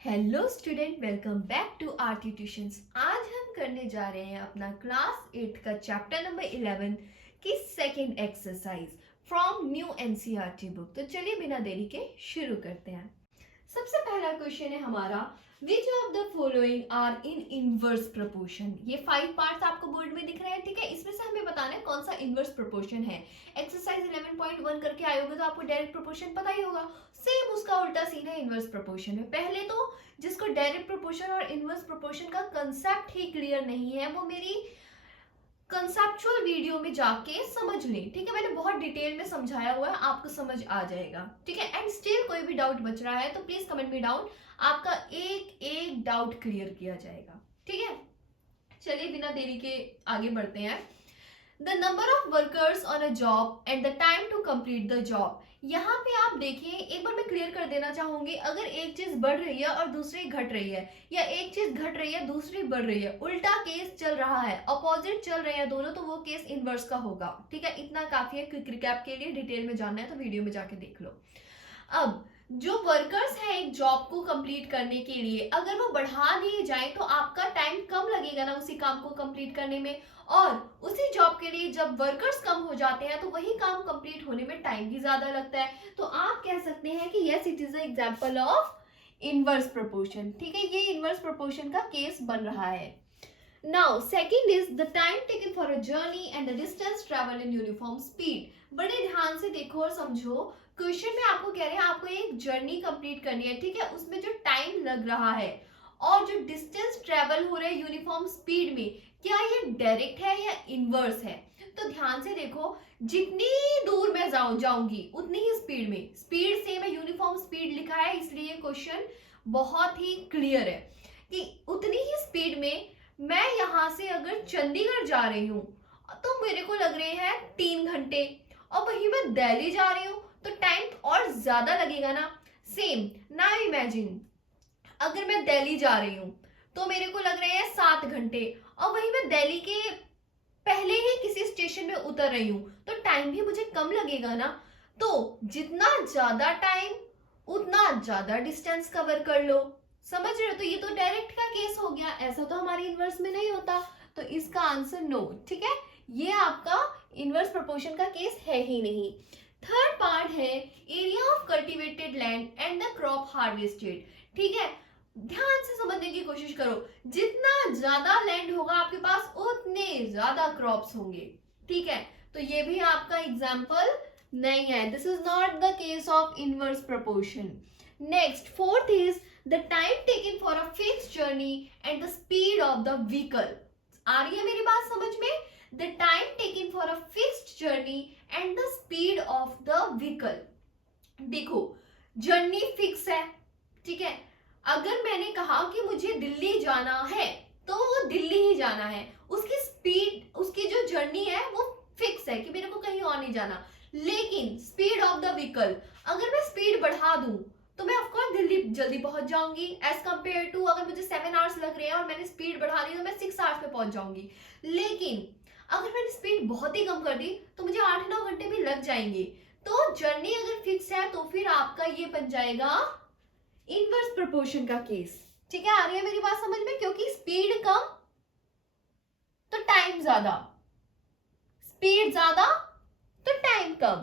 Hello student, welcome back to RT tuitions. आज हम करने जा रहे हैं अपना क्लास 8 का चैप्टर नंबर 11 की second exercise from new NCERT book. तो चलिए बिना देरी के शुरू करते हैं। सबसे पहला क्वेश्चन है हमारा, which of the following are in inverse proportion. ये 5 पार्ट्स आपको बोर्ड में दिख रहे हैं, ठीक है। इसमें से हमें बताना है कौन सा इनवर्स प्रोपोर्शन है। एक्सरसाइज 11.1 करके आए होगे तो आपको डायरेक्ट प्रोपोर्शन पता ही होगा। सेम उसका उल्टा सीन है इनवर्स प्रोपोर्शन में। पहले तो जिसको डायरेक्ट प्रोपोर्शन और इनवर्स प्रोपोर्शन का कंसेप्ट ही क्लियर नहीं है, वो मेरी कंसेप्चुअल वीडियो में जाके समझ लें, ठीक है। मैंने बहुत डिटेल में समझाया हुआ है, आपको समझ आ जाएगा, ठीक है। एंड स्टिल कोई भी डाउट बच रहा है तो प्लीज कमेंट में डाउन, आपका एक एक डाउट क्लियर किया जाएगा, ठीक है। चलिए बिना देरी के आगे बढ़ते हैं। The number of workers on a job and the time to complete the job. यहाँ पे आप देखिए, एक बार मैं क्लियर कर देना चाहूंगी, अगर एक चीज बढ़ रही है और दूसरी घट रही है, या एक चीज घट रही है दूसरी बढ़ रही है, उल्टा केस चल रहा है, अपोजिट चल रहे हैं दोनों, तो वो केस इनवर्स का होगा, ठीक है। इतना काफी है। क्विक रिकैप के लिए डिटेल में जानना है तो वीडियो में जाके देख लो। अब जो वर्कर्स हैं एक जॉब को कंप्लीट करने के लिए, अगर वो बढ़ा दिए जाए तो आपका टाइम कम लगेगा ना उसी काम को कंप्लीट करने में, और उसी जॉब के लिए जब वर्कर्स कम हो जाते हैं तो वही काम कंप्लीट होने में टाइम भी ज्यादा लगता है। तो आप कह सकते हैं कि yes, it is a example of inverse proportion, ठीक है। ये इनवर्स प्रोपोर्शन का केस बन रहा है। Now second is the time taken for a journey and the distance travel in uniform speed. बड़े ध्यान से देखो और समझो, क्वेश्चन में आपको कह रहे हैं आपको एक जर्नी कंप्लीट करनी है, ठीक है। उसमें जो टाइम लग रहा है और जो डिस्टेंस ट्रेवल हो रहा है यूनिफॉर्म स्पीड में, क्या ये डायरेक्ट है या इनवर्स है। तो ध्यान से देखो, जितनी दूर मैं जाऊंगी उतनी ही स्पीड में, स्पीड सेम है, यूनिफॉर्म स्पीड लिखा है, इसलिए क्वेश्चन बहुत ही क्लियर है कि उतनी ही स्पीड में मैं यहां से अगर चंडीगढ़ जा रही हूँ तो मेरे को लग रहे हैं 3 घंटे, और वहीं मैं दिल्ली जा रही हूँ तो टाइम और ज्यादा लगेगा ना। सेम ना इमेजिन, अगर मैं दिल्ली जा रही हूँ तो मेरे को लग रहे हैं 7 घंटे, और वहीं मैं दिल्ली के पहले ही किसी स्टेशन में उतर रही हूँ तो टाइम भी मुझे कम लगेगा ना। तो जितना ज्यादा टाइम उतना ज्यादा डिस्टेंस कवर कर लो, समझ रहे हो। तो ये तो डायरेक्ट का केस हो गया, ऐसा तो हमारे इनवर्स में नहीं होता, तो इसका आंसर नो, ठीक है। ये आपका इनवर्स प्रोपोर्शन का केस है ही नहीं। थर्ड पार्ट है area of cultivated land and the crop harvested, ठीक है। ध्यान से समझने की कोशिश करो, जितना ज्यादा लैंड होगा आपके पास उतने ज्यादा क्रॉप्स होंगे, ठीक है। तो ये भी आपका एग्जाम्पल नहीं है, this is not the case of inverse proportion. Next fourth is the time taken for a fixed journey and the speed of the vehicle. आ रही है मेरी बात समझ में। The time taken for a fixed journey and the speed of the vehicle. देखो, journey fix है, ठीक है। अगर मैंने कहा कि मुझे दिल्ली जाना है तो वो दिल्ली ही जाना है, उसकी स्पीड, उसकी जो जर्नी है वो फिक्स है कि मेरे को कहीं और नहीं जाना। लेकिन स्पीड ऑफ द व्हीकल, अगर मैं स्पीड बढ़ा दूं तो मैं ऑफकोर्स दिल्ली जल्दी पहुंच जाऊंगी, एज कंपेयर टू अगर मुझे 7 आवर्स लग रहे हैं और मैंने स्पीड बढ़ा दी तो मैं 6 आवर्स में पहुंच जाऊंगी। लेकिन अगर मैंने स्पीड बहुत ही कम कर दी तो मुझे 8-9 घंटे भी लग जाएंगे। तो जर्नी अगर फिक्स है तो फिर आपका ये बन जाएगा इनवर्स प्रोपोर्शन का केस, ठीक है। आ रही है मेरी बात समझ में, क्योंकि स्पीड कम तो टाइम ज्यादा, स्पीड ज्यादा तो time come.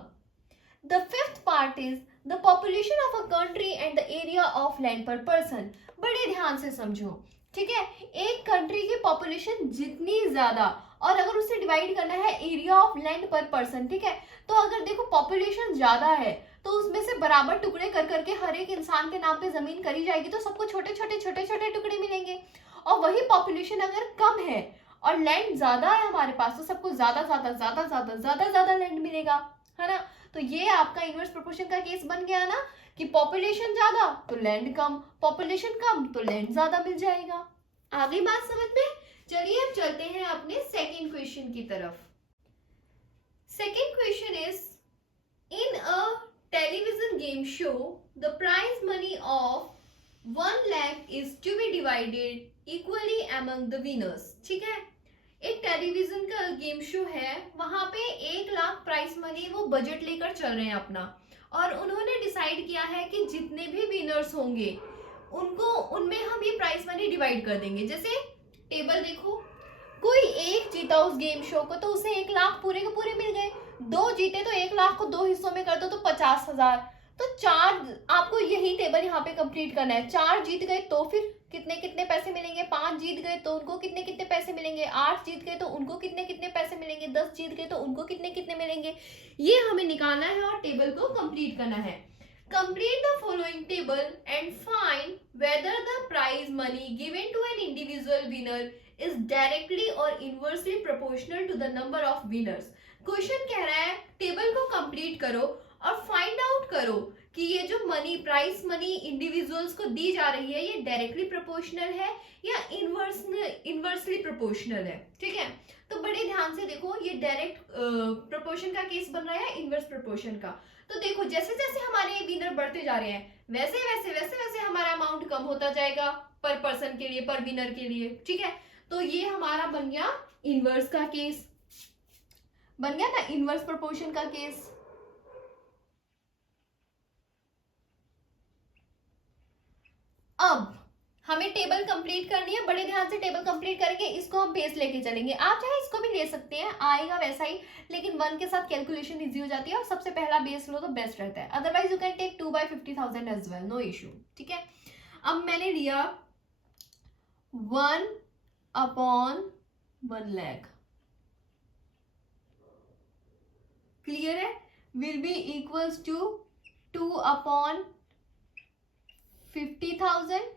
The fifth part is the population of a country and the area of land पर पर्सन। बड़े ध्यान से समझो, ठीक है। एक कंट्री की पॉपुलेशन जितनी ज्यादा, और अगर उसे डिवाइड करना है एरिया ऑफ लैंड पर पर्सन, ठीक है। तो अगर देखो पॉपुलेशन ज्यादा है तो उसमें से बराबर टुकड़े कर करके हर एक इंसान के नाम पे जमीन करी जाएगी, तो सबको छोटे छोटे टुकड़े मिलेंगे। और वही पॉपुलेशन अगर कम है और लैंड ज्यादा है हमारे पास, तो सबको ज्यादा ज्यादा ज्यादा ज्यादा ज्यादा ज्यादा लैंड मिलेगा, है ना। तो ये आपका इनवर्स प्रोपोर्शन का केस बन गया ना, कि पॉपुलेशन ज्यादा तो लैंड कम, पॉपुलेशन कम तो लैंड ज्यादा मिल जाएगा। आ गई बात समझ में। चलिए अब चलते हैं अपने सेकंड क्वेश्चन की तरफ। Second question is, in a television game show the prize money of 1 lakh is to be divided equally among the winners, ठीक है। एक टेलीविजन का गेम शो है, वहां पे 1 लाख प्राइस मनी वो बजट लेकर चल रहे हैं अपना, और उन्होंने डिसाइड किया है कि जितने भी विनर्स होंगे उनको उनमें हम ये प्राइस मनी डिवाइड कर देंगे। जैसे टेबल देखो, कोई एक जीता उस गेम शो को तो उसे 1 लाख पूरे के पूरे मिल गए, 2 जीते तो 1 लाख को 2 हिस्सों में कर दो तो 50,000। तो 4, आपको यही टेबल यहाँ पे कंप्लीट करना है। 4 जीत गए तो फिर कितने कितने पैसे मिलेंगे, 5 जीत गए तो उनको कितने कितने पैसे मिलेंगे, 8 जीत गए तो उनको कितने कितने पैसे मिलेंगे, 10 जीत गए तो उनको कितने कितने मिलेंगे, ये हमें निकालना है और टेबल को कंप्लीट करना है। Complete the following table and find whether the prize money given to an individual winner is directly or inversely proportional to the number of winners. Question कह रहा है टेबल को कंप्लीट करो और फाइंड आउट करो कि ये जो मनी, प्राइस मनी इंडिविजुअल्स को दी जा रही है, ये डायरेक्टली प्रोपोर्शनल है या इनवर्सली प्रोपोर्शनल है। ठीक है, तो बड़े ध्यान से देखो, ये डायरेक्ट प्रोपोर्शन का केस बन रहा है, इनवर्स प्रोपोर्शन का। तो देखो जैसे जैसे हमारे विनर बढ़ते जा रहे हैं वैसे वैसे वैसे वैसे हमारा अमाउंट कम होता जाएगा पर पर्सन के लिए, पर विनर के लिए। ठीक है, तो ये हमारा बन गया इनवर्स का केस, बन गया ना इनवर्स प्रोपोर्शन का केस। अब हमें टेबल कंप्लीट करनी है, बड़े ध्यान से टेबल कंप्लीट करके इसको हम बेस लेके चलेंगे। आप चाहे इसको भी ले सकते हैं, आएगा वैसा ही, लेकिन 1 के साथ कैलकुलेशन इजी हो जाती है और सबसे पहला बेस लो तो बेस्ट रहता है। Otherwise you can take 2/50,000 as well, no issue. ठीक है, अब मैंने लिया 1/1 लाख, क्लियर है, विल बी इक्वल्स टू 2/50,000।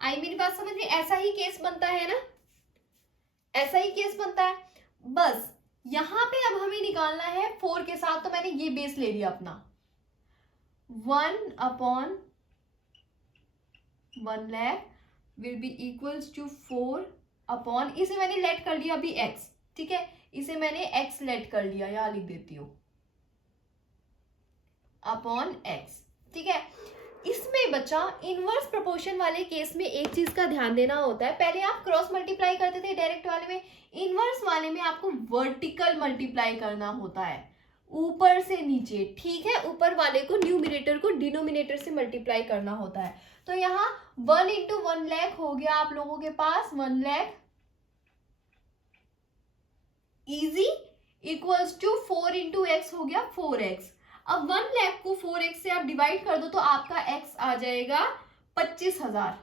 आई मेरी बात समझ रही, ऐसा ही केस बनता है ना, ऐसा ही केस बनता है। बस यहां पे अब हमें निकालना है 4 के साथ, तो मैंने ये बेस ले लिया अपना 1/1 lakh will be equals to 4 इसे मैंने लेट कर लिया अभी x। ठीक है, इसे मैंने x लेट कर लिया, यहां लिख देती हूं अपॉन x। ठीक है, इसमें बचा इनवर्स प्रोपोर्शन वाले केस में एक चीज का ध्यान देना होता है, पहले आप क्रॉस मल्टीप्लाई करते थे डायरेक्ट वाले में, इनवर्स वाले में आपको वर्टिकल मल्टीप्लाई करना होता है, ऊपर से नीचे। ठीक है, ऊपर वाले को, न्यूमिनेटर को डिनोमिनेटर से मल्टीप्लाई करना होता है। तो यहाँ 1 × 1 लाख हो गया आप लोगों के पास 1 lakh easy, equals to 4 × x हो गया 4x। अब 1 लाख को 4x से आप डिवाइड कर दो तो आपका x आ जाएगा 25,000,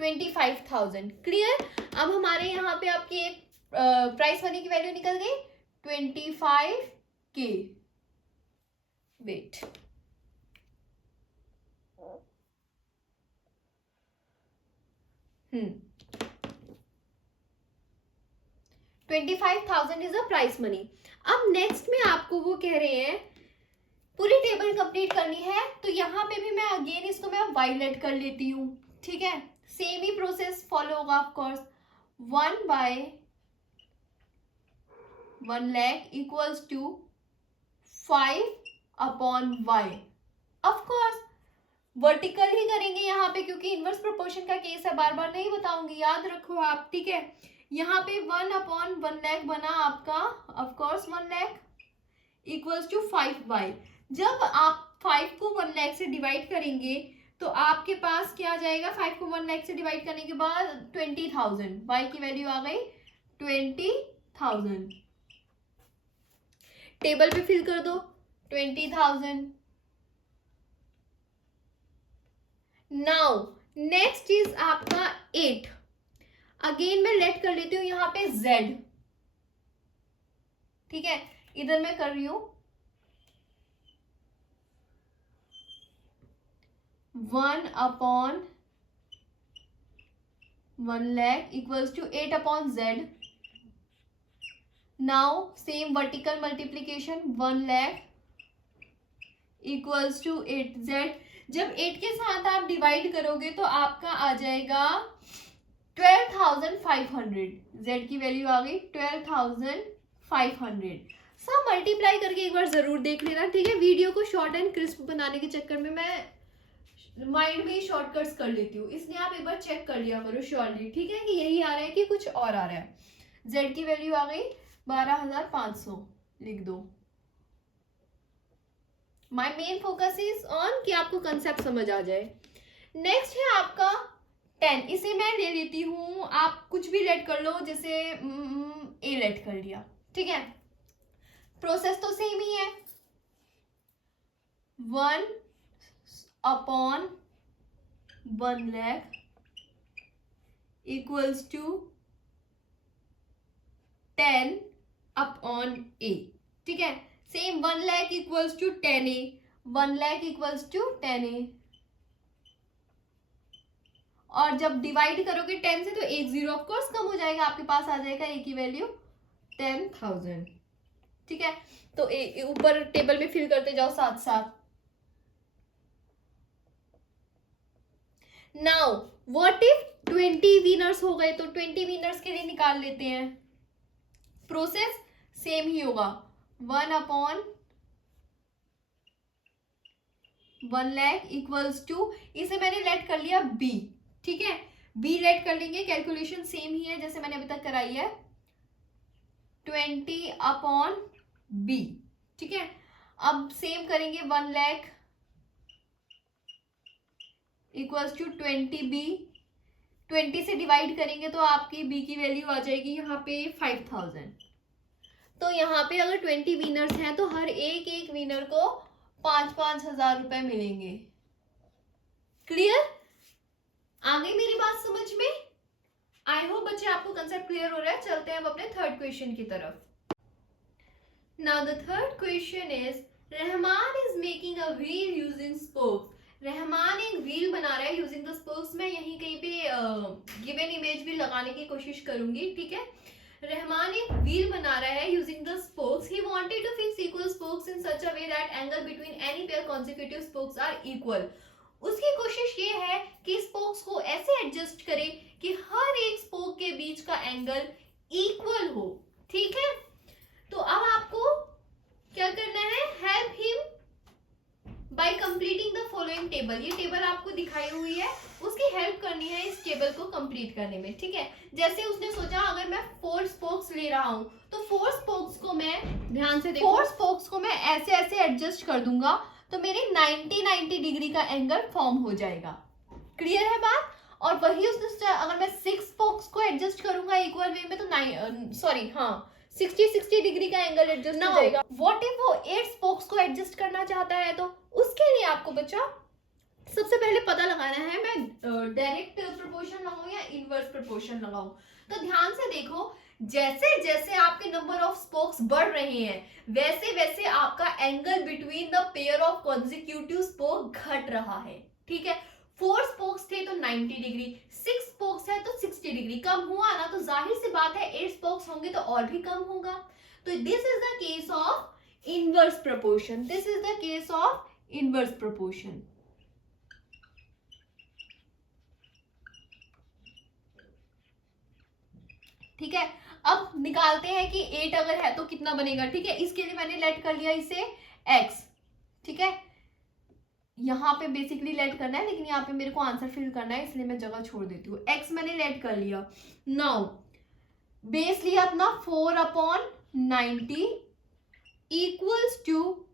25,000। क्लियर, अब हमारे यहाँ पे आपकी एक प्राइस मनी की वैल्यू निकल गई 25K। Wait, hmm 25,000 is a price money. अब नेक्स्ट में आपको वो कह रहे हैं पूरी टेबल कंप्लीट करनी है, तो यहाँ पे भी मैं अगेन इसको मैं वाइलेट कर लेती हूँ। ठीक है, सेम ही प्रोसेस फॉलो होगा of course. 1/1 lakh equals to 5/y। Of course vertical ही करेंगे यहाँ पे, क्योंकि इनवर्स प्रोपोर्शन का केस है, बार बार नहीं बताऊंगी, याद रखो आप। ठीक है, यहाँ पे 1/1 लाख बना आपका of course 1 lakh equals to 5y। जब आप 5 को 1 लाख से डिवाइड करेंगे तो आपके पास क्या आ जाएगा, 5 को 1 लाख से डिवाइड करने के बाद 20,000, y की वैल्यू आ गई 20,000। टेबल पे फिल कर दो 20,000। नाउ नेक्स्ट इज आपका 8। अगेन मैं लेट कर लेती हूँ यहाँ पे z। ठीक है, इधर मैं कर रही हूं 1/1 lakh equals to 8/z। Now same vertical multiplication 1 lakh equals to 8z। जब 8 के साथ आप डिवाइड करोगे तो आपका आ जाएगा 12,500। z की वैल्यू आ गई 12,500। सब मल्टीप्लाई करके एक बार जरूर देख लेना। ठीक है, वीडियो को शॉर्ट एंड क्रिस्प बनाने के चक्कर में मैं माइंड में ही शॉर्टकट्स कर लेती हूँ, इसलिए आप एक बार चेक कर लिया करो श्योरली। ठीक है, कि यही आ रहा है कि कुछ और आ रहा है। z की वैल्यू आ गई 12,500, लिख दो। My main focus is on कि आपको कंसेप्ट समझ आ जाए। नेक्स्ट है आपका 10, इसे मैं ले लेती हूँ, आप कुछ भी लेट कर लो, जैसे ए लेट कर लिया, ठीक है। प्रोसेस तो सेम ही है, 1/1 इक्वल्स टू 10/a, ठीक है। Same 1 lakh equals to 10a, 1 lakh equals to 10a, और जब डिवाइड करोगे 10 से तो एक जीरो ऑफ कोर्स कम हो जाएगा, आपके पास आ जाएगा ए की वैल्यू 10,000, ठीक है। तो ऊपर टेबल में फिल करते जाओ साथ साथ। नाउ व्हाट इफ 20 विनर्स हो गए, तो 20 विनर्स के लिए निकाल लेते हैं। प्रोसेस सेम ही होगा, 1/1 लाख इक्वल्स टू, इसे मैंने लेट कर लिया बी, ठीक है। बी लेट कर लेंगे, कैलकुलेशन सेम ही है जैसे मैंने अभी तक कराई है, 20/b, ठीक है। अब सेम करेंगे, 1 लाख इक्वल्स टू 20b, 20 से डिवाइड करेंगे तो आपकी b की वैल्यू आ जाएगी यहाँ पे 5,000। तो यहाँ पे अगर 20 विनर्स हैं तो हर एक एक विनर को 5-5 हजार रुपए मिलेंगे। क्लियर? आ गई मेरी बात समझ में? आई होप बच्चे आपको कंसेप्ट क्लियर हो रहा है। चलते हैं अब अपने थर्ड क्वेश्चन की तरफ। Now the third question is, Rahman is making a wheel using spokes. Rahman एक व्हील बना रहा है यूजिंग द स्पोक्स। मैं यहीं कहीं पे गिवन इमेज भी लगाने की कोशिश करूंगी, ठीक है। रहमान एक व्हील बना रहा है using the spokes. He wanted to fix equal spokes in such a way that angle between any pair consecutive spokes are equal. उसकी कोशिश ये है कि स्पोक्स को ऐसे एडजस्ट करे कि हर एक स्पोक के बीच का एंगल इक्वल हो, ठीक है। तो अब आपको क्या करना है, help him by completing the following table. ये टेबल आपको दिखाई हुई है, उसकी हेल्प करनी है इस टेबल को कंप्लीट करने में, ठीक है। जैसे उसने सोचा अगर मैं 4 स्पोक्स ले रहा हूं तो 4 स्पोक्स को मैं, ध्यान से देखो, 4 स्पोक्स को मैं ऐसे ऐसे एडजस्ट कर दूंगा तो मेरे 90 डिग्री का एंगल फॉर्म हो जाएगा। क्लियर है बात? और वही उसने अगर मैं 6 स्पोक्स को एडजस्ट करूंगा इक्वल वे में तो 60 डिग्री का एंगल एडजस्ट हो जाएगा। व्हाट इफ वो 8 स्पोक्स को एडजस्ट करना चाहता है, तो उसके लिए आपको बच्चा सबसे पहले पता लगाना है मैं डायरेक्ट प्रोपोर्शन लगाऊं या इनवर्स प्रोपोर्शन लगाऊं। तो ध्यान से देखो, जैसे जैसे आपके नंबर ऑफ स्पोक्स बढ़ रहे हैं वैसे वैसे आपका angle between the pair of consecutive spoke घट रहा है, ठीक है। 4 स्पोक्स थे तो 90 डिग्री, 6 स्पोक्स है तो 60 डिग्री, कम हुआ ना, तो जाहिर सी बात है 8 स्पोक्स होंगे तो और भी कम होगा। तो this is the case of inverse proportion, this is the case of inverse proportion. ठीक है, अब निकालते हैं कि 8 अगर है तो कितना बनेगा, ठीक है। इसके लिए मैंने लेट कर लिया इसे x, ठीक है। यहाँ पे बेसिकली लेट करना है, लेकिन यहाँ पे मेरे को आंसर फिल करना है, इसलिए मैं जगह छोड़ देती हूँ। x मैंने लेट कर लिया। नाउ बेस लिया अपना 4/90 इक्वल्स टू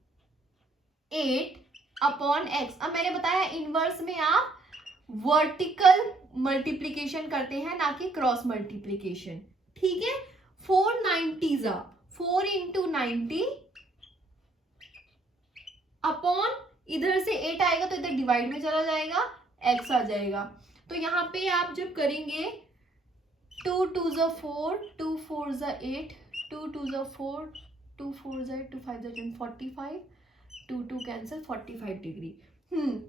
8/x। अब मैंने बताया इनवर्स में आप वर्टिकल मल्टीप्लीकेशन करते हैं, ना कि क्रॉस मल्टीप्लीकेशन, ठीक है। 490 4 इंटू 90 अपॉन, इधर से 8 आएगा तो इधर डिवाइड में चला जाएगा, x आ जाएगा। तो यहाँ पे आप जब करेंगे 2 2 ज़ा 4, 2 4 ज़ा 8, 2 2 ज़ा 4, 2 4 ज़ा 8, 2 5 ज़ा 10, 45, 2 2 कैंसिल, 45 डिग्री।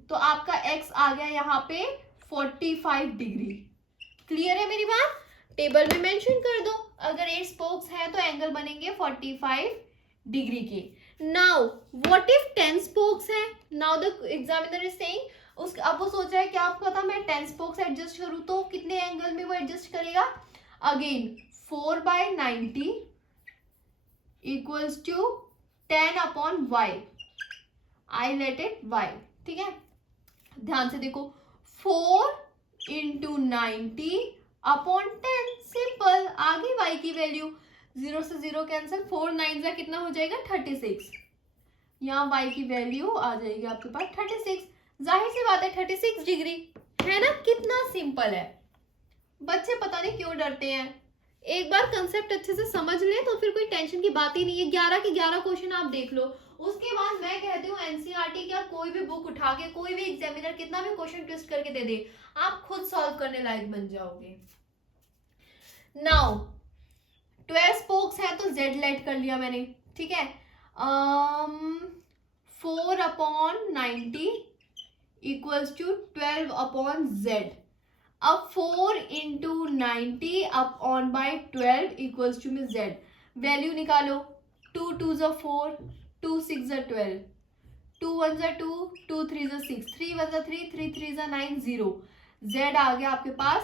तो आपका x आ गया यहाँ पे 45 डिग्री। क्लियर है मेरी बात? टेबल में मेंशन कर दो, अगर 8 स्पोक्स है तो एंगल बनेंगे 45 डिग्री के। नाउ व्हाट इफ 10 स्पोक्स है? Now the examiner is saying, अब वो सोच रहा है क्या आपको पता, मैं 10 स्पोक्स एडजस्ट करूं तो कितने एंगल में वो एडजस्ट करेगा। Again 4/90 equals to 10/y, I let it y, ठीक है। ध्यान से देखो, 4 इंटू 90 अपॉन 10, सिंपल, आ गई y की वैल्यू, 0 से 0 कैंसिल, 4 9 जा कितना हो जाएगा 36, यहाँ y की वैल्यू आ जाएगी आपके पास 36। जाहिर सी बात है 36 डिग्री। है ना, कितना सिंपल है। बच्चे पता नहीं क्यों डरते हैं, एक बार कंसेप्ट अच्छे से समझ ले तो फिर कोई टेंशन की बात ही नहीं है। 11 के 11 क्वेश्चन आप देख लो, उसके बाद मैं कहती हूँ एनसीईआरटी की कोई भी बुक उठा के कोई भी एग्जामिनर कितना भी क्वेश्चन ट्विस्ट करके दे दे, आप खुद सॉल्व करने लायक बन जाओगे। नाउ 12 स्पोक्स है तो जेड लेट कर लिया मैंने, ठीक है। 4/90 इक्वल्स टू 12/z। अब 4 into 90 upon by 12 equals to में z। वैल्यू निकालो, 2 2 ज़ा 4, 2 6 ज़ा 12, 2 1 ज़ा 2, 2 3 ज़ा 6, 3 1 ज़ा 3, 3 3 ज़ा 9, 0। z आ गया आपके पास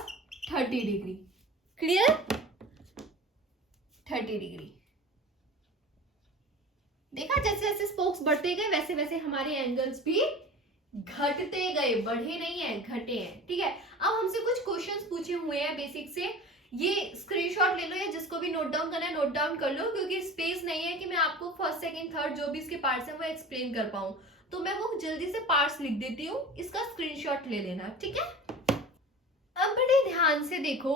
30 डिग्री। क्लियर? 30 डिग्री। देखा, जैसे जैसे स्पोक्स बढ़ते गए वैसे वैसे हमारे एंगल्स भी घटते गए, बढ़े नहीं है, घटे हैं, ठीक है। अब हमसे कुछ क्वेश्चंस पूछे हुए हैं बेसिक से, ये स्क्रीनशॉट ले लो या जिसको भी नोट डाउन करना है नोट डाउन कर लो, क्योंकि स्पेस नहीं है कि मैं आपको फर्स्ट सेकंड थर्ड जो भी इसके पार्ट्स हैं वो एक्सप्लेन कर पाऊं, तो मैं वो जल्दी से पार्ट्स लिख देती हूँ, इसका स्क्रीनशॉट ले लेना, ठीक है। अब बड़े ध्यान से देखो,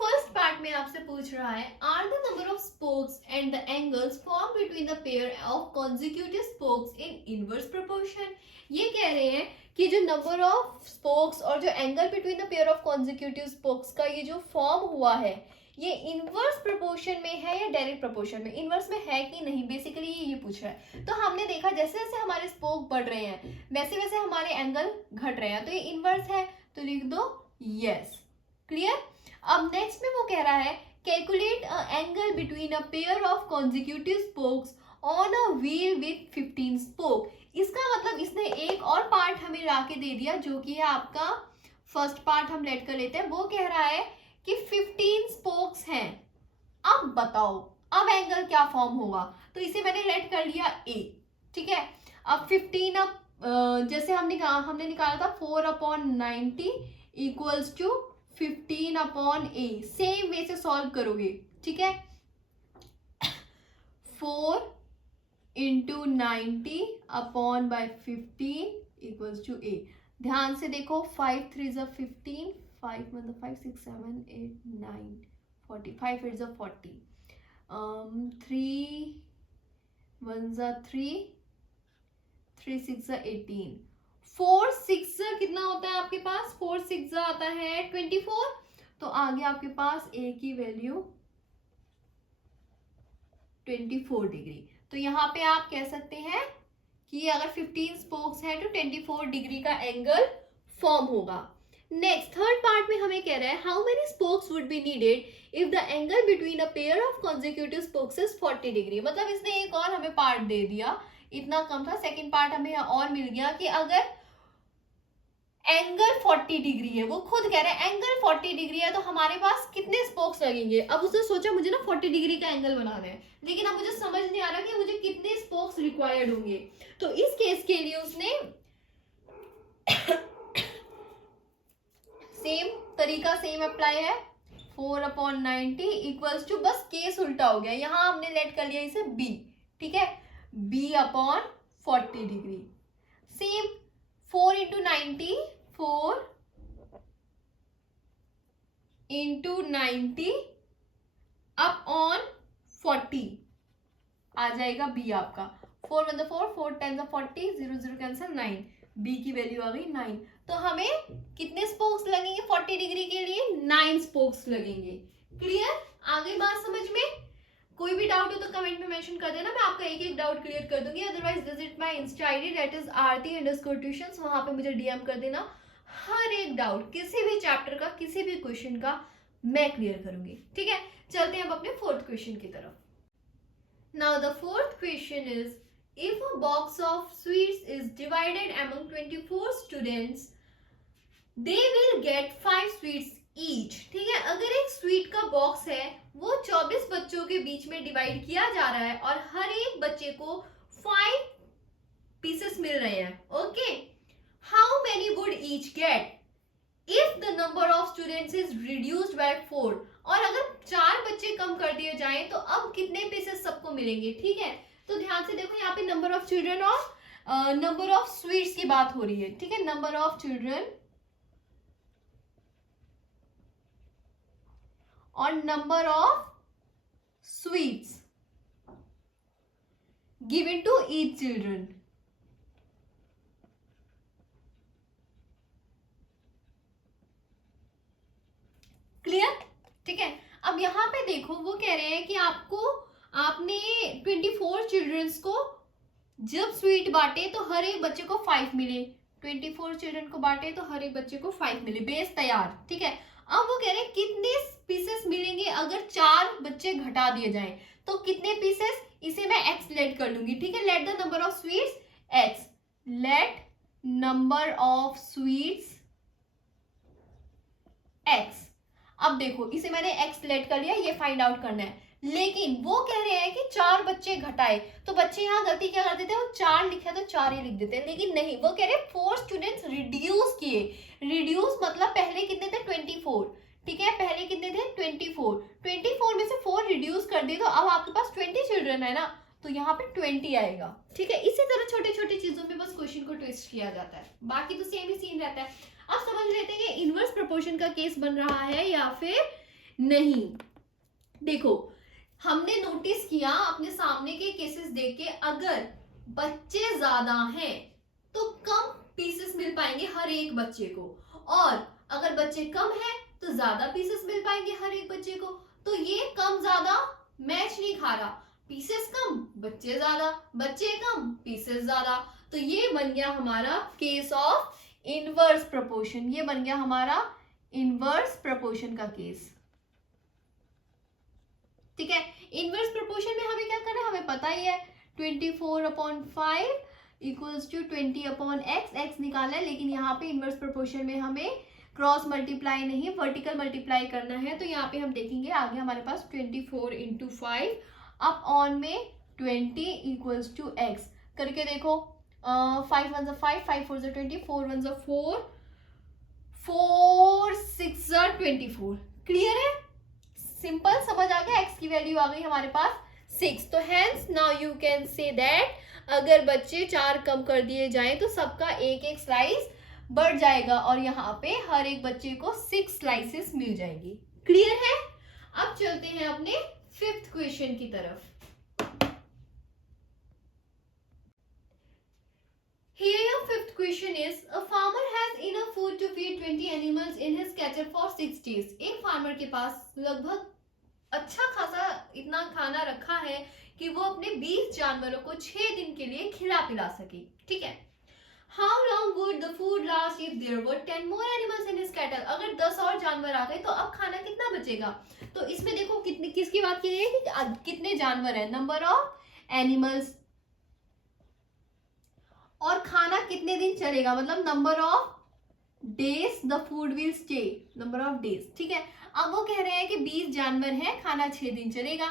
फर्स्ट पार्ट में आपसे पूछ रहा है, are the number of spokes and the angles form between the pair of consecutive spokes in inverse proportion. ये कह रहे हैं कि जो नंबर ऑफ स्पोक्स और जो angle between the pair of consecutive spokes का ये जो फॉर्म हुआ है, ये इनवर्स प्रोपोर्शन में है या डायरेक्ट प्रोपोर्शन में, इनवर्स में है कि नहीं, बेसिकली ये पूछ रहा है। तो हमने देखा जैसे जैसे हमारे स्पोक बढ़ रहे हैं वैसे वैसे हमारे एंगल घट रहे हैं, तो ये इनवर्स है, तो लिख दो यस। क्लियर? अब नेक्स्ट में वो कह रहा है, calculate a angle between a pair of consecutive spokes on a wheel with 15 spoke. इसका मतलब इसने एक और पार्ट हमें लाके दे दिया जो कि है आपका फर्स्ट पार्ट, हम लेट कर लेते हैं। वो कह रहा है कि 15 स्पोक्स हैं, अब बताओ अब एंगल क्या फॉर्म होगा, तो इसे मैंने लेट कर लिया ए, ठीक है। अब 15, अब जैसे हमने निकाला था 4/90 equals to 15/a, same way से सॉल्व करोगे, ठीक है। 4 into 90 upon by 15 equals to a। ध्यान से देखो, 5 3 ज़ा 15, 5 मतलब 5 6 7 8 9 40, 5 8 ज़ा 40, 3 1 ज़ा 3, 3 6 ज़ा 18, 4 6 ज़ा कितना होता है आपके पास, 4 6 ज़ा आता है 24, तो आ गया आपके पास a की वैल्यू 24 डिग्री। तो यहाँ पे आप कह सकते हैं कि अगर 15 स्पोक्स है तो 24 डिग्री का एंगल फॉर्म होगा। नेक्स्ट थर्ड पार्ट में हमें कह रहा है, how many spokes would be needed if the angle between a pair of consecutive spokes is 40 degree. मतलब इसने एक और हमें पार्ट दे दिया, इतना कम था, सेकेंड पार्ट हमें और मिल गया कि अगर एंगल 40 डिग्री है, वो खुद कह रहे हैं एंगल 40 डिग्री है तो हमारे पास कितने स्पोक्स लगेंगे। अब उसने सोचा मुझे ना 40 डिग्री का एंगल बनाना है, लेकिन अब मुझे समझ नहीं आ रहा कि मुझे कितने स्पोक्स रिक्वायर्ड होंगे, तो इस केस के लिए उसने सेम तरीका सेम अप्लाई है, 4/90 इक्वल्स टू, बस केस उल्टा हो गया, यहां हमने लेट कर लिया इसे b, ठीक है, b/40 degree. Same 4 into 90, 4 into 90 upon 40 आ जाएगा b आपका, 4 1 4, 4 10 40, 0 0 कैंसिल, 9, b की वैल्यू आ गई 9। तो हमें कितने स्पोक्स लगेंगे 40 डिग्री के लिए, 9 स्पोक्स लगेंगे। क्लियर? आ गई बात समझ में? कोई भी डाउट हो तो कमेंट में मेंशन कर देना, मैं आपका एक एक डाउट क्लियर कर दूंगी। Otherwise visit my Insta ID that is aarti_tuitions, वहां पे मुझे डीएम कर देना, हर एक डाउट किसी भी चैप्टर का किसी भी क्वेश्चन का मैं क्लियर करूंगी, ठीक है। चलते हैं अब अपने फोर्थ क्वेश्चन की तरफ। Now the fourth question is, if a box of sweets is divided among 24 students, they will get 5 sweets each। ठीक है, अगर एक स्वीट का बॉक्स है वो 24 बच्चों के बीच में डिवाइड किया जा रहा है और हर एक बच्चे को 5 पीसेस मिल रहे हैं, okay, how many would each get if the number of students is reduced by 4। और अगर 4 बच्चे कम कर दिए जाएं तो अब कितने पीसेस सबको मिलेंगे, ठीक है। तो ध्यान से देखो, यहाँ पे नंबर ऑफ चिल्ड्रन और नंबर ऑफ स्वीट्स की बात हो रही है, ठीक है, नंबर ऑफ चिल्ड्रन और number of sweets given to each children. Clear? ठीक है, अब यहां पे देखो वो कह रहे हैं कि आपने 24 चिल्ड्रंस को जब स्वीट बांटे तो हर एक बच्चे को 5 मिले। 24 चिल्ड्रन को बांटे तो हर एक बच्चे को 5 मिले। बेस तैयार। ठीक है, अब वो कह रहे हैं कितने पीसेस मिलेंगे अगर 4 बच्चे घटा दिए जाएं, तो कितने पीसेस, इसे मैं एक्स लेट कर लूंगी। ठीक है, late the number of sweets x, late number of sweets x. अब देखो इसे मैंने एक्स लेट कर लिया, ये फाइंड आउट करना है। लेकिन वो कह रहे हैं कि 4 बच्चे घटाए, तो बच्चे यहाँ गलती क्या कर देते हैं, वो 4 लिखा तो 4 ही लिख देते हैं। लेकिन नहीं, वो कह रहे हैं 4 स्टूडेंट्स रिड्यूस किए। रिड्यूस मतलब पहले कितने थे 24। ठीक है, पहले कितने थे 24 में से 4 रिड्यूस कर दिए, तो अब आपके पास 20 चिल्ड्रन है ना, तो यहाँ पे 20 आएगा। ठीक है, इसी तरह छोटे छोटे चीजों में बस क्वेश्चन को ट्विस्ट किया जाता है, बाकी तो सेम ही सीन रहता है। अब समझ लेते हैं कि इनवर्स प्रोपोर्शन का केस बन रहा है या फिर नहीं। देखो हमने नोटिस किया अपने सामने के केसेस देख के, अगर बच्चे ज्यादा हैं तो कम पीसेस मिल पाएंगे हर एक बच्चे को, और अगर बच्चे कम हैं तो ज्यादा पीसेस मिल पाएंगे हर एक बच्चे को। तो ये कम ज्यादा मैच नहीं खा रहा, पीसेस कम बच्चे ज्यादा, बच्चे कम पीसेस ज्यादा। तो ये बन गया हमारा केस ऑफ इनवर्स प्रोपोर्शन। ये बन गया हमारा इनवर्स प्रोपोर्शन का केस। ठीक है, इनवर्स प्रोपोर्शन में हमें क्या करना है, हमें पता ही है 24/5 इक्वल्स टू 20/x, x निकालना है। लेकिन यहाँ पे इनवर्स प्रोपोर्शन में हमें क्रॉस मल्टीप्लाई नहीं, वर्टिकल मल्टीप्लाई करना है। तो यहाँ पे हम देखेंगे आगे हमारे पास 24/5 अप ऑन में 20 इक्वल्स टू x करके देखो। 5 1 5, 5 4 20, 4 1 4, 4 6 24। क्लियर है, सिंपल, समझ आ गया। x की वैल्यू आ गई हमारे पास 6। तो hence now you can say that अगर बच्चे 4 कम कर दिए जाएं तो सबका एक एक स्लाइस बढ़ जाएगा, और यहाँ पे हर एक बच्चे को 6 स्लाइसेस मिल जाएंगी। क्लियर है? अब चलते हैं अपने 5th क्वेश्चन की तरफ। Here your 5th question is, a farmer has enough food to feed 20 animals in his cattle for 6 days. एक फार्मर के पास लगभग अच्छा खासा इतना खाना रखा है कि वो अपने 20 जानवरों को 6 दिन के लिए खिला पिला सके। ठीक है, How long would the food last if there were 10 more animals in his cattle? अगर 10 और जानवर आ गए तो अब खाना कितना बचेगा? तो इसमें देखो किसकी बात की गई है कि कितने जानवर है, नंबर ऑफ एनिमल्स, और खाना कितने दिन चलेगा, मतलब number of days the food will stay, number of days. ठीक है, अब वो कह रहे हैं कि 20 जानवर हैं, खाना 6 दिन चलेगा।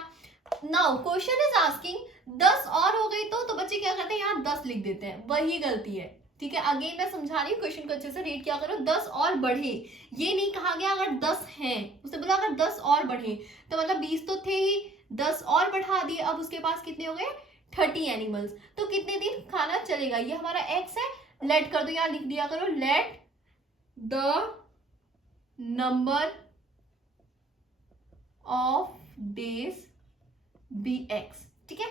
नाउ क्वेश्चन इज आस्किंग 10 और हो गई तो बच्चे क्या करते हैं, यहाँ 10 लिख देते हैं, वही गलती है। ठीक है, अगेन मैं समझा रही हूँ, क्वेश्चन को अच्छे से रीड क्या करो। 10 और बढ़े, ये नहीं कहा गया अगर 10 हैं, उसने बोला अगर 10 और बढ़े, तो मतलब 20 तो थे ही, 10 और बढ़ा दिए, अब उसके पास कितने हो गए 30 एनिमल्स, तो कितने दिन खाना चलेगा। ये हमारा एक्स है, लेट कर दो, यहाँ लिख दिया करो, let the number of days be X. ठीक है,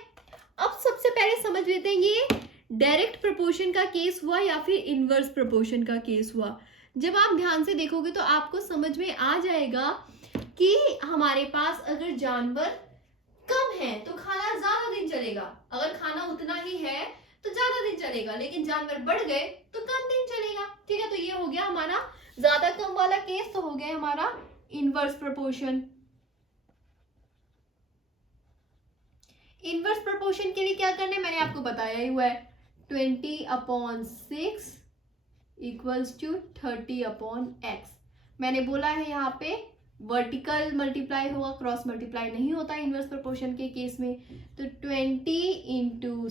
अब सबसे पहले समझ लेते हैं ये डायरेक्ट प्रोपोर्शन का केस हुआ या फिर इनवर्स प्रोपोर्शन का केस हुआ। जब आप ध्यान से देखोगे तो आपको समझ में आ जाएगा कि हमारे पास अगर जानवर कम है तो खाना ज्यादा दिन चलेगा, अगर खाना उतना ही है तो ज्यादा दिन चलेगा, लेकिन जानवर बढ़ गए तो कम दिन चलेगा। ठीक है, तो ये हो गया हमारा ज्यादा कम वाला केस, तो हो गया हमारा इनवर्स प्रोपोर्शन। इनवर्स प्रोपोर्शन के लिए क्या करना है मैंने आपको बताया ही हुआ है, 20/6 इक्वल्स टू 30/x। मैंने बोला है यहाँ पे वर्टिकल मल्टीप्लाई होगा, क्रॉस मल्टीप्लाई नहीं होता इनवर्स प्रोपोर्शन के केस में। तो 20 ×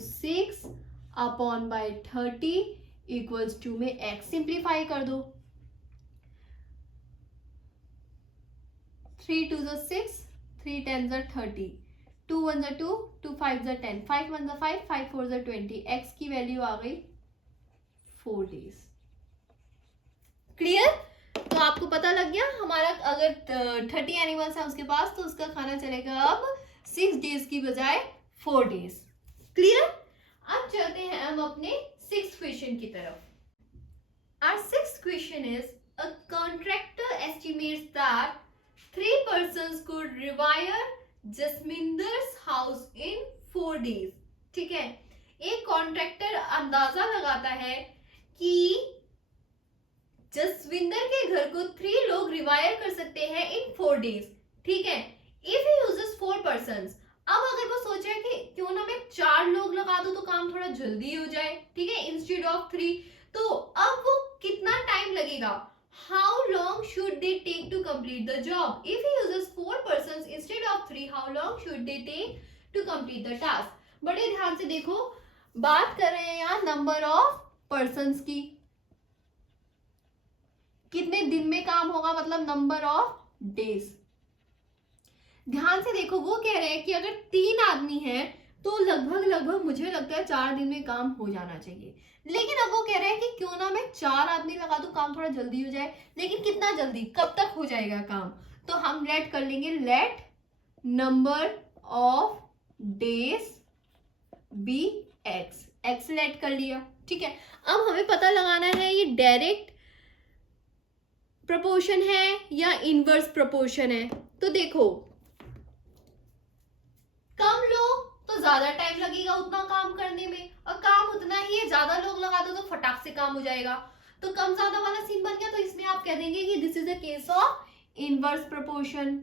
6/30 इक्वल्स टू में x सिंप्लीफाई कर दो, 3 2 6, 3 10 30, 2 1 2, 2 5 10, 5 1 5, 5 4 20, x की वैल्यू आ गई 4 डेज। क्लियर? तो आपको आपको पता लग गया, हमारा अगर 30 एनिमल्स है उसके पास तो उसका खाना चलेगा अब 6 डेज की बजाय 4 डेज। क्लियर? अब चलते हैं हम अपने 6th क्वेश्चन की तरफ। Our 6th question is, a contractor estimates that 3 persons could rewire Jasminder's house in 4 days. ठीक है, एक कॉन्ट्रैक्टर अंदाजा लगाता है कि जसविंदर के घर को 3 लोग रिवायर कर सकते हैं इन 4 डेज। ठीक है, इफ ही यूजेस 4 persons, अब अगर वो सोचा है कि क्यों ना मैं 4 लोग लगा दूं तो काम थोड़ा जल्दी हो जाए, ठीक है, इंस्टेड ऑफ 3, तो अब वो कितना टाइम लगेगा? How long should they take to complete the job? If he uses 4 persons instead of 3, how long should they take to complete the task? बड़े ध्यान से देखो, बात कर रहे हैं यहाँ नंबर ऑफ पर्सन्स की। कितने दिन में काम होगा, मतलब नंबर ऑफ डेज। ध्यान से देखो, वो कह रहे हैं कि अगर 3 आदमी हैं तो लगभग मुझे लगता है 4 दिन में काम हो जाना चाहिए। लेकिन अब वो कह रहे हैं कि क्यों ना मैं 4 आदमी लगा दूं, काम थोड़ा जल्दी हो जाए। लेकिन कितना जल्दी, कब तक हो जाएगा काम? तो हम लेट कर लेंगे, let number of days be X. X let कर लिया, ठीक है। अब हमें पता लगाना है ये डायरेक्ट प्रोपोर्शन है या इनवर्स प्रोपोर्शन है। तो देखो, कम लोग तो ज्यादा टाइम लगेगा उतना काम करने में, और काम उतना ही है, ज्यादा लोग लगा दो तो फटाक से काम हो जाएगा। तो कम ज्यादा वाला सीन बन गया, तो इसमें आप कह देंगे कि this is the case of inverse proportion.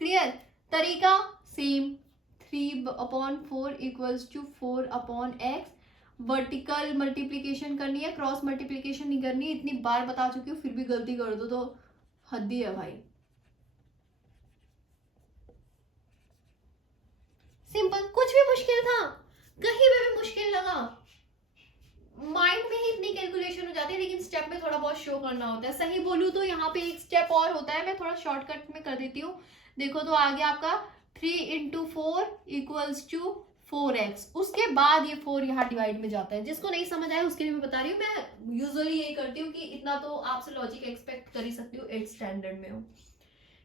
Clear? तरीका same, 3/4 equals to 4/x। Vertical multiplication करनी है, क्रॉस मल्टीप्लीकेशन नहीं करनी। इतनी बार बता चुकी हूँ, फिर भी गलती कर दो तो हद्दी है भाई। सिंपल, कुछ भी मुश्किल था? कहीं पे भी मुश्किल लगा? माइंड में ही इतनी कैलकुलेशन हो जाती है, लेकिन स्टेप में थोड़ा बहुत शो करना होता है। सही बोलूं तो यहाँ पे एक स्टेप और होता है, मैं थोड़ा शॉर्टकट में कर देती हूँ। देखो तो आ गया आपका 3 × 4 इक्वल्स टू 4x। उसके बाद ये 4 यहाँ डिवाइड में जाता है। जिसको नहीं समझ आया उसके लिए मैं बता रही हूँ। मैं यूजुअली यही करती हूँ कि इतना तो आपसे लॉजिक एक्सपेक्ट कर ही सकती हूँ, 8th स्टैंडर्ड में हो,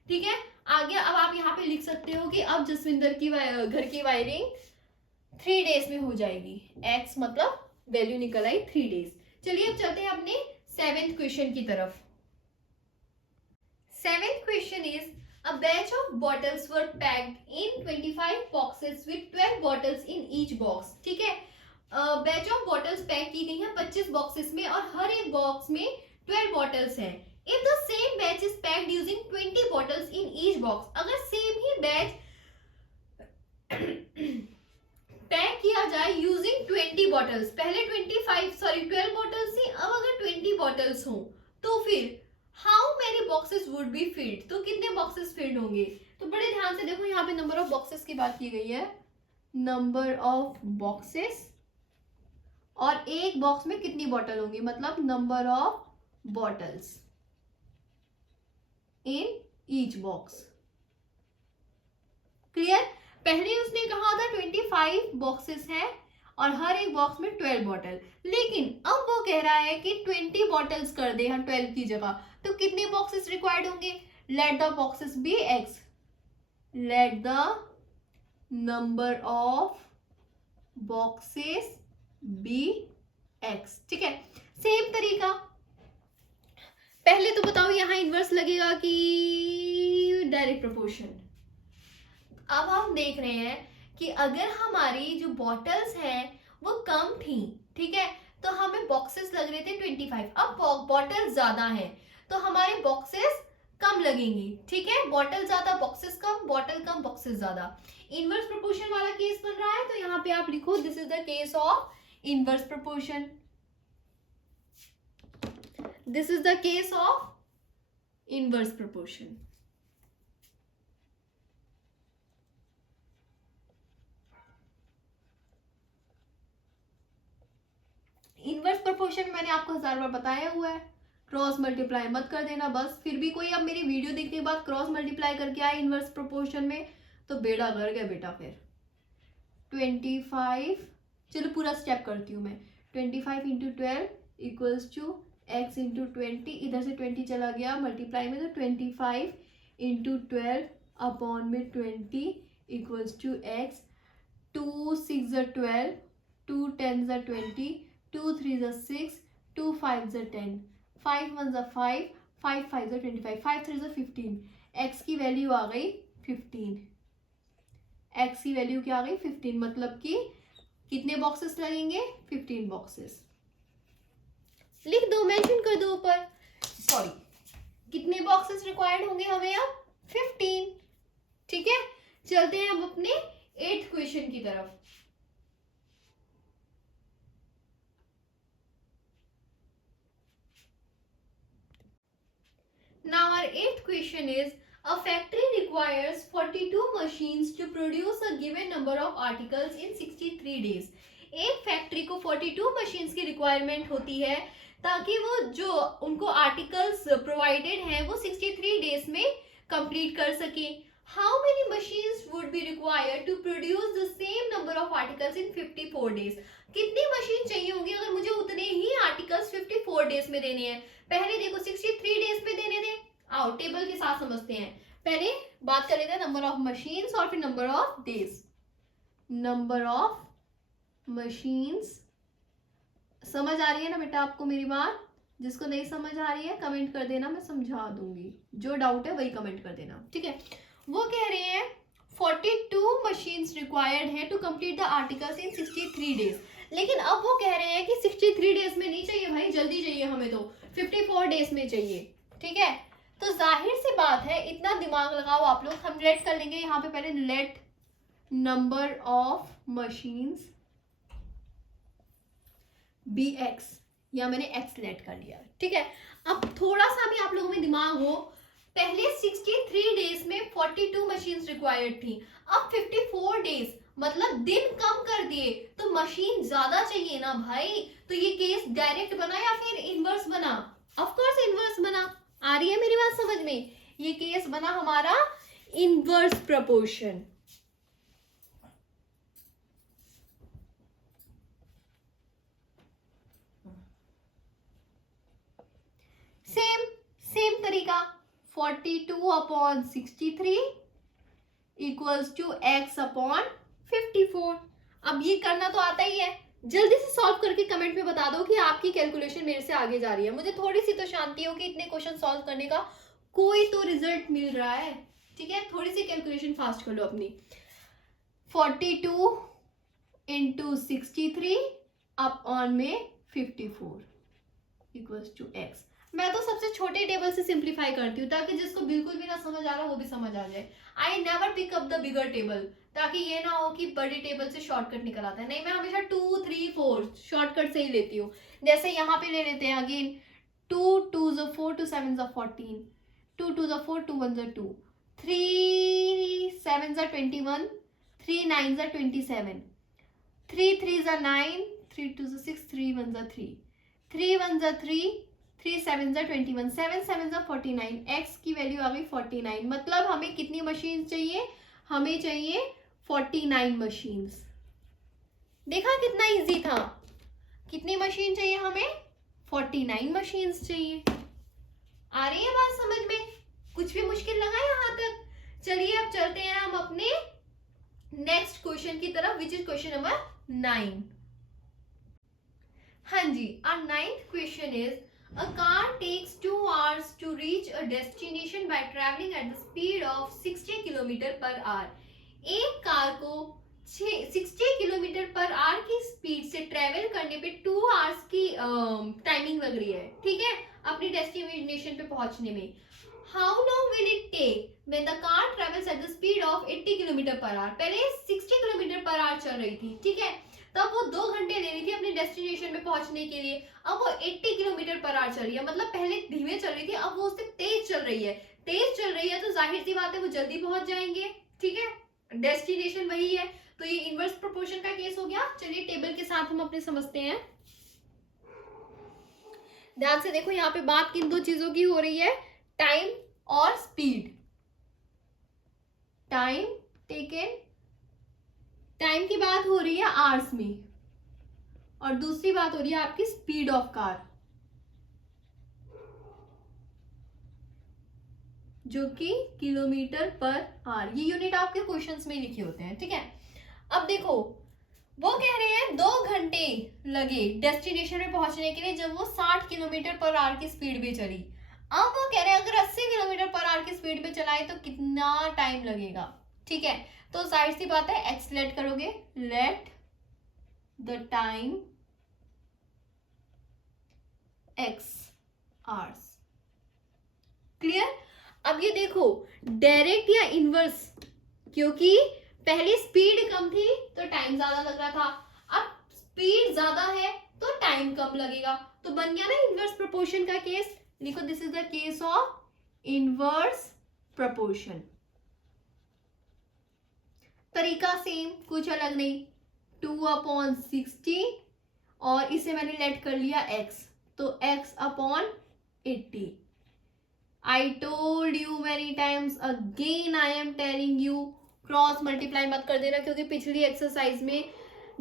ठीक है। आगे अब आप यहाँ पे लिख सकते हो कि अब जसविंदर की घर की वायरिंग 3 डेज में हो जाएगी। x मतलब वैल्यू निकल आई 3 डेज। चलिए अब चलते हैं अपने 7th क्वेश्चन की तरफ। 7th question is, a batch of bottles were packed in 25 boxes with 12 bottles in each box। ठीक है, बैच ऑफ बॉटल्स पैक की गई हैं 25 बॉक्सेस में, और हर एक बॉक्स में 12 बॉटल्स हैं। If the same batch is packed using 20 bottles in each box, अगर सेम ही बैच पैक किया जाए यूजिंग 20 बॉटल्स, पहले 12 बॉटल्स थी, अब अगर 20 बॉटल्स हो तो फिर how many boxes would be filled, तो कितने बॉक्सेस फिल्ड होंगे? तो बड़े ध्यान से देखो, यहाँ पे नंबर ऑफ बॉक्सेस की बात की गई है, नंबर ऑफ बॉक्सेस, और एक बॉक्स में कितनी बॉटल होंगी, मतलब number of bottles in each box. Clear? पहले उसने कहा था 25 बॉक्सेस है और हर एक बॉक्स में 12 बॉटल, लेकिन अब वो कह रहा है कि 20 बॉटल्स कर दे हम 12 की जगह, तो कितने बॉक्सेस रिक्वायर्ड होंगे? Let the boxes be x, let the number of boxes be X. ठीक है, सेम तरीका। पहले तो बताओ यहाँ इनवर्स लगेगा कि डायरेक्ट प्रोपोर्शन? अब हम देख रहे हैं कि अगर हमारी जो बॉटल्स हैं वो कम थी, ठीक है, तो हमें बॉक्सेस लग रहे थे 25। अब बॉटल्स ज्यादा हैं तो हमारे बॉक्सेस कम लगेंगी, ठीक है। बॉटल ज्यादा बॉक्सेस कम, बॉटल कम बॉक्सेस ज्यादा। इनवर्स प्रोपोर्शन वाला केस बन रहा है, तो यहाँ पे आप लिखो this is the case of inverse proportion. This is the case of inverse proportion. Inverse proportion मैंने आपको 1000 बार बताया हुआ है, क्रॉस मल्टीप्लाई मत कर देना बस। फिर भी कोई अब मेरी वीडियो देखने के बाद क्रॉस मल्टीप्लाई करके आए इनवर्स प्रोपोर्शन में तो बेड़ा गर्क है बेटा। फिर 25, चलो पूरा स्टेप करती हूँ मैं। 25 into 12 equals to x into 20, इधर से 20 चला गया मल्टीप्लाई में, तो 25 इंटू 12 अपॉन में 20 इक्वल्स टू x। 2 6 ज़ा 12, 2 10 ज़ा 20, 2 3 ज़ा 6, 2 5 ज़ा 10, 5 1 ज़ा 5, 5 5 ज़ा 25, 5 3 ज़ा 15। x की वैल्यू आ गई 15। x की वैल्यू क्या आ गई 15, मतलब कि कितने बॉक्सेस लगेंगे 15 बॉक्सेस। लिख दो, मेंशन कर दो ऊपर। सॉरी, कितने बॉक्सेस रिक्वायर्ड होंगे हमें अब 15। ठीक है, चलते हैं अब अपने 8th क्वेश्चन की तरफ। Now our 8th question is, a factory requires 42 machines to produce a given number of articles in 63 days. एक फैक्ट्री को 42 मशीन्स की रिक्वायरमेंट होती है ताकि वो जो उनको आर्टिकल्स प्रोवाइडेड हैं वो 63 डेज में कंप्लीट कर सके। How many machines would be required to produce the same number of articles in 54 days. कितनी मशीन चाहिए होगी अगर मुझे उतने ही आर्टिकल्स 54 डेज में देने हैं। पहले देखो 63 डेज में देने थे, आओ टेबल के साथ समझते हैं। पहले बात कर लेते हैं नंबर ऑफ मशीन्स और फिर number of days. Number of machines, समझ आ रही है ना बेटा आपको मेरी बात? जिसको नहीं समझ आ रही है कमेंट कर देना, मैं समझा दूंगी। जो डाउट है वही कमेंट कर देना, ठीक है। वो कह रहे हैं 42 मशीन्स रिक्वायर्ड है to complete the articles in 63 days. लेकिन अब वो कह रहे हैं कि 63 डेज में नहीं चाहिए भाई, जल्दी चाहिए हमें, तो 54 डेज में चाहिए। ठीक है, तो जाहिर सी बात है, इतना दिमाग लगाओ आप लोग। हम लेट कर लेंगे यहाँ पे पहले, let number of machines be X, या मैंने एक्स लेट कर लिया। ठीक है, अब थोड़ा सा भी आप लोगों में दिमाग हो, पहले 63 डेज में 42 मशीन्स रिक्वायर्ड थी, अब 54 डेज मतलब दिन कम कर दिए तो मशीन ज्यादा चाहिए ना भाई। तो ये केस डायरेक्ट बना या फिर इनवर्स बना? ऑफ कोर्स इनवर्स बना। आ रही है मेरी बात समझ में? ये केस बना हमारा इनवर्स प्रोपोर्शन। सेम तरीका, 42 upon 63 equals to x upon 54। अब ये करना तो आता ही है, जल्दी से सॉल्व करके कमेंट में बता दो कि आपकी कैलकुलेशन मेरे से आगे जा रही है। मुझे थोड़ी सी तो शांति हो कि इतने क्वेश्चन सॉल्व करने का कोई तो रिजल्ट मिल रहा है। ठीक है, थोड़ी सी कैलकुलेशन फास्ट कर लो अपनी। 42 इंटू 63 अपॉन में 54 इक्वल्स टू x। मैं तो सबसे छोटे टेबल से सिंप्लीफाई करती हूँ ताकि जिसको बिल्कुल भी ना समझ आ रहा वो भी समझ आ जाए। I never pick up the bigger table, ताकि ये ना हो कि बड़ी टेबल से शॉर्टकट निकल आता है। नहीं, मैं हमेशा 2 3 4 शॉर्टकट से ही लेती हूँ। जैसे यहाँ पे ले लेते हैं अगेन, 2 2 4 2 7 14, 2 2 4 2 1 2, 3 7 21, 3 9 27, 3 3 9, 3 2 6, 3 1 3, 3 1 3, 3 7 21, 7 7 49। x की वैल्यू आ गई 49। मतलब हमें कितनी मशीन चाहिए? हमें चाहिए 49 मशीन्स। देखा कितना इजी था? कितनी मशीन चाहिए हमें? 49 मशीन्स चाहिए। आ रही है बात समझ में? कुछ भी मुश्किल लगा यहाँ तक? चलिए अब चलते हैं हम अपने नेक्स्ट क्वेश्चन की तरफ, विच इज क्वेश्चन नंबर 9। हाँ जी, our 9th question is, a car takes 2 hours to reach a destination by traveling at the speed of 60 km per hour. एक कार को 60 किलोमीटर पर आवर की speed से travel करने पे 2 hours की timing लग रही है। ठीक है, अपनी डेस्टिनेशन पे पहुंचने में। How long will it take when the car travels at the speed of 80 kilometre per hour. पहले 60 किलोमीटर पर आवर चल रही थी, ठीक है, तब वो 2 घंटे ले रही थी अपनी डेस्टिनेशन में पहुंचने के लिए। अब वो 80 किलोमीटर पर आवर चल रही है, मतलब पहले धीमे चल रही थी, अब वो उससे तेज चल रही है। तेज चल रही है तो जाहिर सी बात है वो जल्दी पहुंच जाएंगे। ठीक है, डेस्टिनेशन वही है, तो ये इनवर्स प्रोपोर्शन का केस हो गया। चलिए टेबल के साथ हम अपने समझते हैं। ध्यान से देखो, यहाँ पे बात किन दो चीजों की हो रही है? टाइम और स्पीड। टाइम टेकन, टाइम की बात हो रही है आवर्स में, और दूसरी बात हो रही है आपकी स्पीड ऑफ कार, जो कि किलोमीटर पर आवर। ये यूनिट आपके क्वेश्चंस में लिखे होते हैं, ठीक है। अब देखो वो कह रहे हैं 2 घंटे लगे डेस्टिनेशन में पहुंचने के लिए जब वो 60 किलोमीटर पर आवर की स्पीड में चली। अब वो कह रहे हैं अगर 80 किलोमीटर पर आवर की स्पीड में चलाए तो कितना टाइम लगेगा, ठीक है। तो जाहिर सी बात है एक्सलेट करोगे, let the time x hours. Clear. अब ये देखो डायरेक्ट या इनवर्स, क्योंकि पहले स्पीड कम थी तो टाइम ज्यादा लग रहा था, अब स्पीड ज्यादा है तो टाइम कम लगेगा, तो बन गया ना इनवर्स प्रोपोर्शन का केस। लिखो this is the case of inverse proportion. तरीका सेम, कुछ अलग नहीं, 2/60 और इसे मैंने लेट कर लिया x, तो x/80। I told you many times, again I am telling you, cross multiply मत कर देना, क्योंकि पिछली एक्सरसाइज में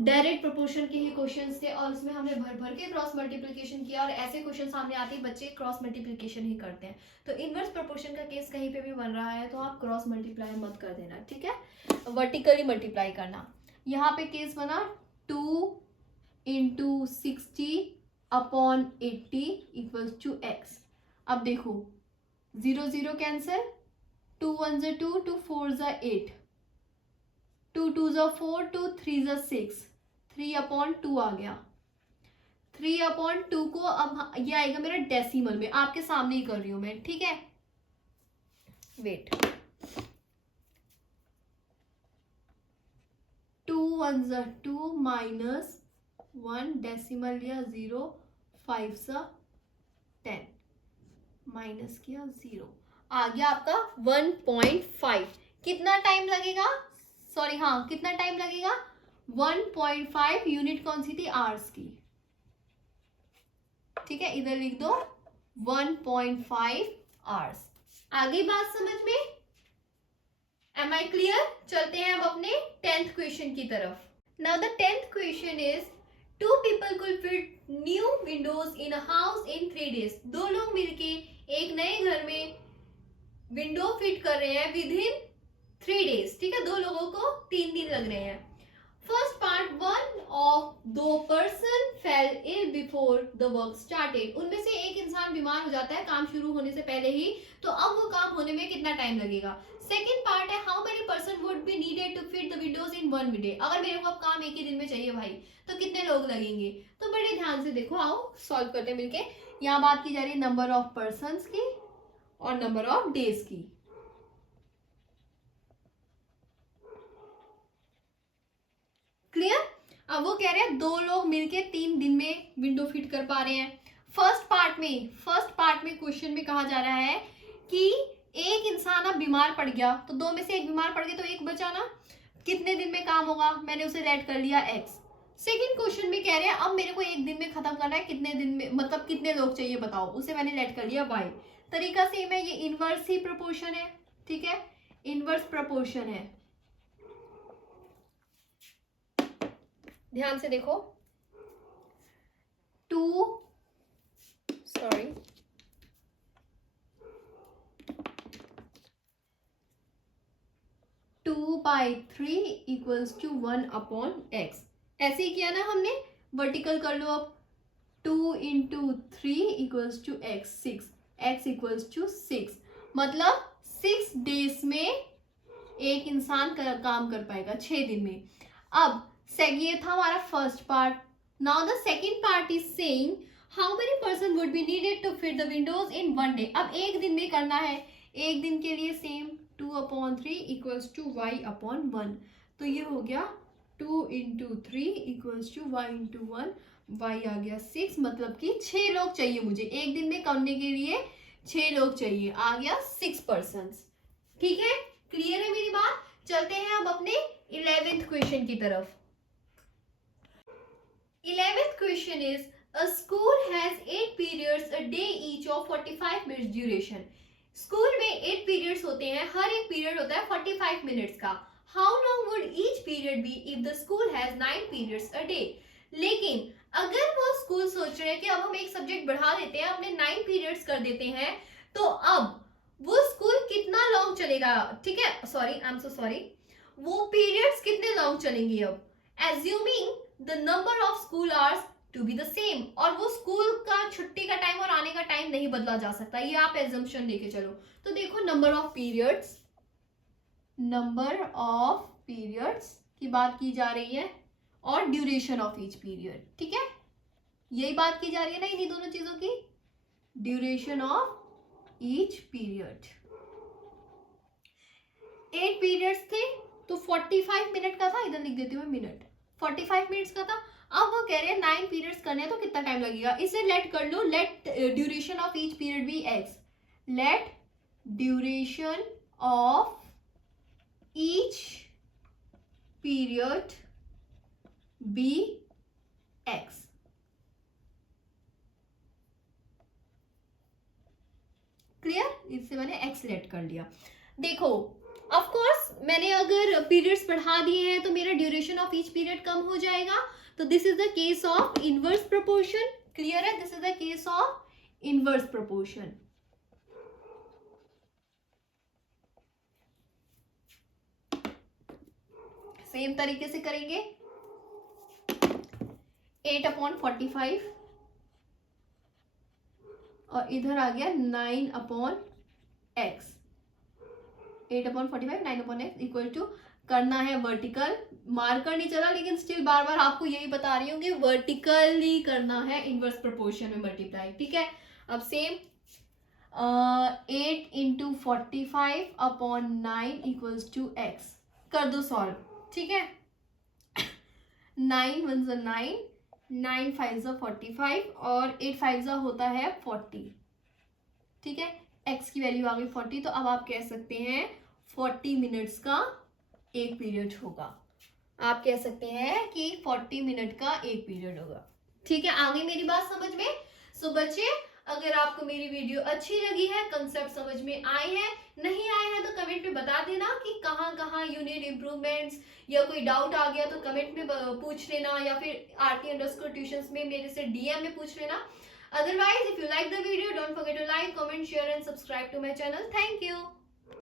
डायरेक्ट प्रोपोर्शन के ही क्वेश्चंस थे और उसमें हमने भर भर के क्रॉस मल्टीप्लिकेशन किया और ऐसे क्वेश्चन सामने आते ही बच्चे क्रॉस मल्टीप्लिकेशन ही करते हैं। तो इनवर्स प्रोपोर्शन का केस कहीं पे भी बन रहा है तो आप क्रॉस मल्टीप्लाई मत कर देना, ठीक है, वर्टिकली मल्टीप्लाई करना। यहाँ पे केस बना 2 × 60/80 = x। अब देखो 0 0 कैंसिल, 2 1 = 2, 2 4 = 8, 2 2 = 4, 2 3 = 6, 3/2 आ गया। 3/2 को अब ये आएगा मेरा डेसिमल में, आपके सामने ही कर रही हूं मैं, ठीक है। वेट, 2 1 = 2 -1 डेसिमल लिया 0, 5 × 10 माइनस किया 0, आ गया आपका 1.5। कितना टाइम लगेगा, सॉरी हाँ कितना टाइम लगेगा, 1.5 यूनिट कौन सी थी, आवर्स की, ठीक है, इधर लिख दो 1.5 आवर्स। आगे बात समझ में, एम आई क्लियर। चलते हैं अब अपने 10th क्वेश्चन की तरफ। Now the 10th question is 2 people could fit new windows in a house in 3 days। 2 लोग मिलके एक नए घर में विंडो फिट कर रहे हैं विद इन 3 days, ठीक है, 2 लोगों को 3 दिन लग रहे हैं। First part, one of 2 person fell ill before the work started. उनमें से एक इंसान बीमार हो जाता है काम शुरू होने से पहले ही, तो अब वो काम होने में कितना टाइम लगेगा। सेकेंड पार्ट है how many person would be needed to fit the windows in 1 day. अगर मेरे को अब काम एक ही दिन में चाहिए भाई, तो कितने लोग लगेंगे। तो बड़े ध्यान से देखो, आओ सॉल्व करते हैं मिलके। यहाँ बात की जा रही है नंबर ऑफ पर्सन की और नंबर ऑफ डेज की। क्लियर। अब वो कह रहे हैं 2 लोग मिलके 3 दिन में विंडो फिट कर पा रहे हैं। फर्स्ट पार्ट में क्वेश्चन में कहा जा रहा है कि एक इंसान अब बीमार पड़ गया, तो 2 में से एक बीमार पड़ गया तो एक बचा ना, कितने दिन में काम होगा, मैंने उसे लेट कर लिया x। सेकेंड क्वेश्चन में कह रहे हैं अब मेरे को एक दिन में खत्म करना है, कितने दिन में, मतलब कितने लोग चाहिए बताओ, उसे मैंने लेट कर लिया y। तरीका सेम है, ये इनवर्स ही प्रोपोर्शन है, ठीक है, इनवर्स प्रोपोर्शन है। ध्यान से देखो, 2/3 = 1/x। ऐसे ही किया ना हमने, वर्टिकल कर लो अब, 2 × 3 = x, 6, x = 6, मतलब 6 डेज में एक इंसान काम कर पाएगा, 6 दिन में। अब ये था हमारा first part. Now the second part is saying how many person would be needed to fit the windows in 1 day. अब एक दिन में करना है, एक दिन के लिए सेम 2/3 = y/1। तो ये हो गया 2 × 3 = y/1, y आ गया 6, मतलब कि 6 लोग चाहिए मुझे एक दिन में करने के लिए, 6 लोग चाहिए, आ गया 6 पर्सन। ठीक है, क्लियर है मेरी बात। चलते हैं अब अपने 11th क्वेश्चन की तरफ। 11th question is a school has 8 periods a day each of 45 minutes duration। School में 8 पीरियड्स होते हैं, हर एक पीरियड होता है 45 मिनट्स का। How long would each period be if the school has 9 periods a day. लेकिन अगर वो स्कूल सोच रहे हैं कि अब हम एक सब्जेक्ट बढ़ा देते हैं, अपने 9 पीरियड्स कर देते हैं, तो अब वो स्कूल कितना लॉन्ग चलेगा, ठीक है, sorry I am so sorry, वो पीरियड्स कितने लॉन्ग चलेंगे अब, assuming the number of school hours to be the same, और वो स्कूल का छुट्टी का टाइम और आने का टाइम नहीं बदला जा सकता, ये आप एजम्पशन लेके चलो। तो देखो number of periods, number of periods की बात की जा रही है और ड्यूरेशन ऑफ ईच पीरियड, ठीक है, यही बात की जा रही है ना इन्हीं दोनों चीजों की, duration of each period. 8 periods थे तो 45 मिनट का था, इधर लिख देती हूँ मिनट, 45 मिनट्स का था। अब वो कह रहे हैं 9 पीरियड्स करने हैं तो कितना टाइम लगेगा, इसे लेट कर लो, let duration of each period be x, let duration of each period be x. Clear, इससे मैंने एक्स लेट कर लिया। देखो ऑफ कोर्स मैंने अगर पीरियड्स बढ़ा दिए हैं तो मेरा ड्यूरेशन ऑफ ईच पीरियड कम हो जाएगा, तो this is the case of inverse proportion. Clear है, this is the case of inverse proportion. Same तरीके से करेंगे, 8/45 और इधर आ गया 9/x, 8/45 9/x इक्वल टू, करना है वर्टिकल, मार्कर नहीं चला लेकिन स्टिल बार बार आपको यही बता रही हूँ कि वर्टिकली करना है इनवर्स प्रोपोर्शन में मल्टीप्लाई, ठीक है। अब सेम 8 × 45/9 इक्वल्स टू x, कर दो सॉल्व, ठीक है। 9 1 9, 9 5 45 और 8 5 होता है 40, ठीक है, x की वैल्यू आ गई 40, तो अब आप कह सकते हैं 40 मिनट्स का एक पीरियड होगा, आप कह सकते हैं कि 40 मिनट का एक पीरियड होगा, ठीक है। आ गई मेरी बात समझ में। सो बच्चे अगर आपको मेरी वीडियो अच्छी लगी है, कंसेप्ट समझ में आए हैं, नहीं आए हैं तो कमेंट में बता देना कि कहाँ कहाँ यू नीड इम्प्रूवमेंट्स, या कोई डाउट आ गया तो कमेंट में पूछ लेना, या फिर RT_tuitions में मेरे से DM में पूछ लेना। Otherwise, if you like the video, don't forget to like, comment, share and subscribe to my channel. Thank you.